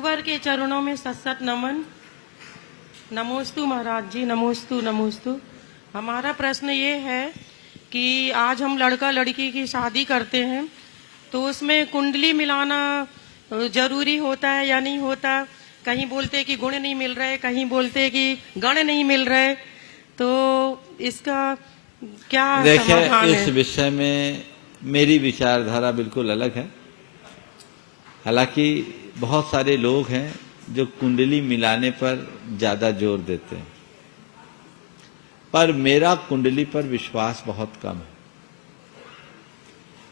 गुरुवर के चरणों में सत नमन। नमोस्तु महाराज जी, नमोस्तु नमोस्तु। हमारा प्रश्न ये है कि आज हम लड़का लड़की की शादी करते हैं तो उसमें कुंडली मिलाना जरूरी होता है या नहीं होता? कहीं बोलते कि गुण नहीं मिल रहे, कहीं बोलते कि गण नहीं मिल रहे, तो इसका क्या समाधान है? इस विषय में मेरी विचारधारा बिल्कुल अलग है। हालांकि बहुत सारे लोग हैं जो कुंडली मिलाने पर ज्यादा जोर देते हैं, पर मेरा कुंडली पर विश्वास बहुत कम है।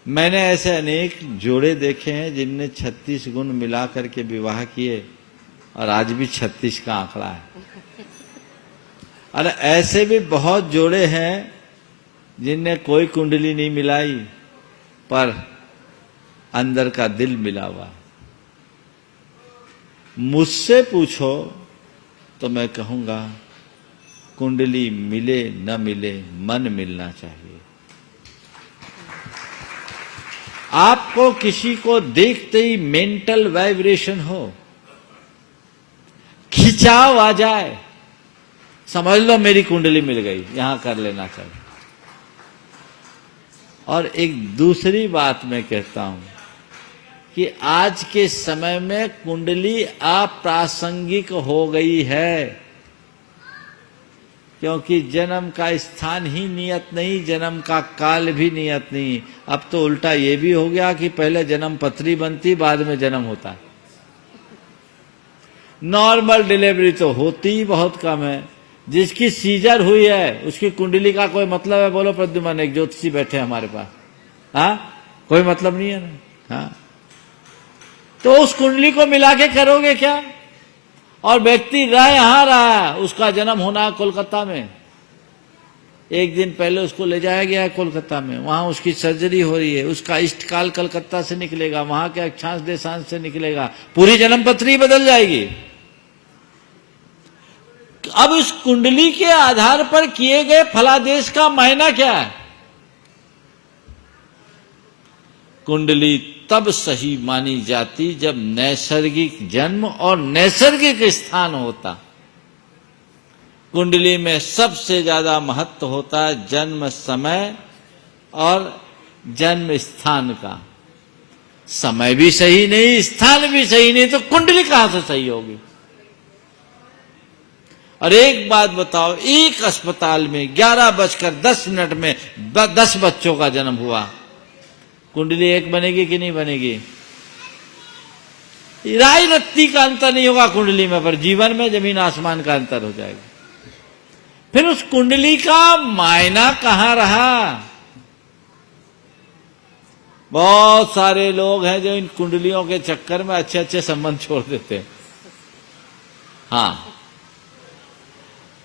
मैंने ऐसे अनेक जोड़े देखे हैं जिनने 36 गुण मिला करके विवाह किए और आज भी 36 का आंकड़ा है। और ऐसे भी बहुत जोड़े हैं जिनने कोई कुंडली नहीं मिलाई पर अंदर का दिल मिला हुआ है। मुझसे पूछो तो मैं कहूंगा कुंडली मिले न मिले, मन मिलना चाहिए। आपको किसी को देखते ही मेंटल वाइब्रेशन हो, खिंचाव आ जाए, समझ लो मेरी कुंडली मिल गई, यहां कर लेना चाहिए। और एक दूसरी बात मैं कहता हूं कि आज के समय में कुंडली अप्रासंगिक हो गई है, क्योंकि जन्म का स्थान ही नियत नहीं, जन्म का काल भी नियत नहीं। अब तो उल्टा ये भी हो गया कि पहले जन्म पत्री बनती, बाद में जन्म होता है। नॉर्मल डिलीवरी तो होती ही बहुत कम है। जिसकी सीजर हुई है उसकी कुंडली का कोई मतलब है? बोलो प्रद्युमन, एक ज्योतिषी बैठे हमारे पास, हाँ, कोई मतलब नहीं है ना। हाँ, तो उस कुंडली को मिला के करोगे क्या? और व्यक्ति यहां रहा, उसका जन्म होना है कोलकाता में, एक दिन पहले उसको ले जाया गया है कोलकाता में, वहां उसकी सर्जरी हो रही है, उसका इष्टकाल कलकत्ता से निकलेगा, वहां के अक्षांश देशांश से निकलेगा, पूरी जन्म पत्री बदल जाएगी। अब इस कुंडली के आधार पर किए गए फलादेश का मायना क्या है? कुंडली तब सही मानी जाती जब नैसर्गिक जन्म और नैसर्गिक स्थान होता। कुंडली में सबसे ज्यादा महत्व होता है जन्म समय और जन्म स्थान का। समय भी सही नहीं, स्थान भी सही नहीं, तो कुंडली कहां से सही होगी? और एक बात बताओ, एक अस्पताल में 11:10 में 10 बच्चों का जन्म हुआ, कुंडली एक बनेगी कि नहीं बनेगी? राई रत्ती का अंतर नहीं होगा कुंडली में, पर जीवन में जमीन आसमान का अंतर हो जाएगा। फिर उस कुंडली का मायना कहां रहा? बहुत सारे लोग हैं जो इन कुंडलियों के चक्कर में अच्छे अच्छे संबंध छोड़ देते हैं। हाँ,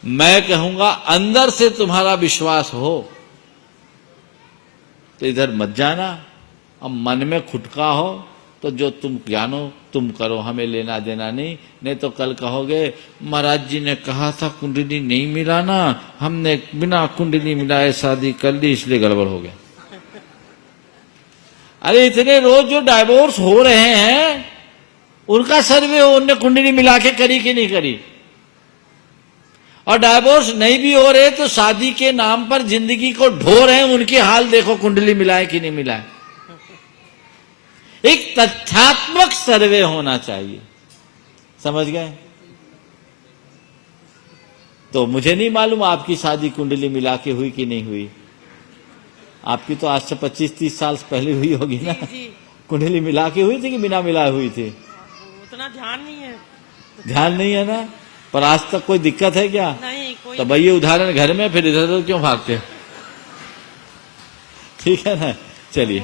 मैं कहूंगा अंदर से तुम्हारा विश्वास हो तो इधर मत जाना, अब मन में खुटका हो तो जो तुम जानो तुम करो, हमें लेना देना नहीं। नहीं तो कल कहोगे महाराज जी ने कहा था कुंडली नहीं मिलाना, हमने बिना कुंडली मिलाए शादी कर ली, इसलिए गड़बड़ हो गया। अरे इतने रोज जो डाइवोर्स हो रहे हैं उनका सर्वे हो, उनने कुंडली मिला के करी कि नहीं करी? और डाइवोर्स नहीं भी हो रहे तो शादी के नाम पर जिंदगी को ढो रहे हैं, उनकी हाल देखो, कुंडली मिलाए कि नहीं मिलाए। एक तथ्यात्मक सर्वे होना चाहिए, समझ गए? तो मुझे नहीं मालूम आपकी शादी कुंडली मिला के हुई कि नहीं हुई। आपकी तो आज से 25-30 साल पहले हुई होगी ना? जी। कुंडली मिला के हुई थी कि बिना मिलाए हुई थी? उतना ध्यान नहीं है। ध्यान नहीं है ना? पर आज तक कोई दिक्कत है क्या? नहीं, कोई। तो भाई ये उदाहरण घर में, फिर इधर उधर क्यों भागते? ठीक है ना, चलिए।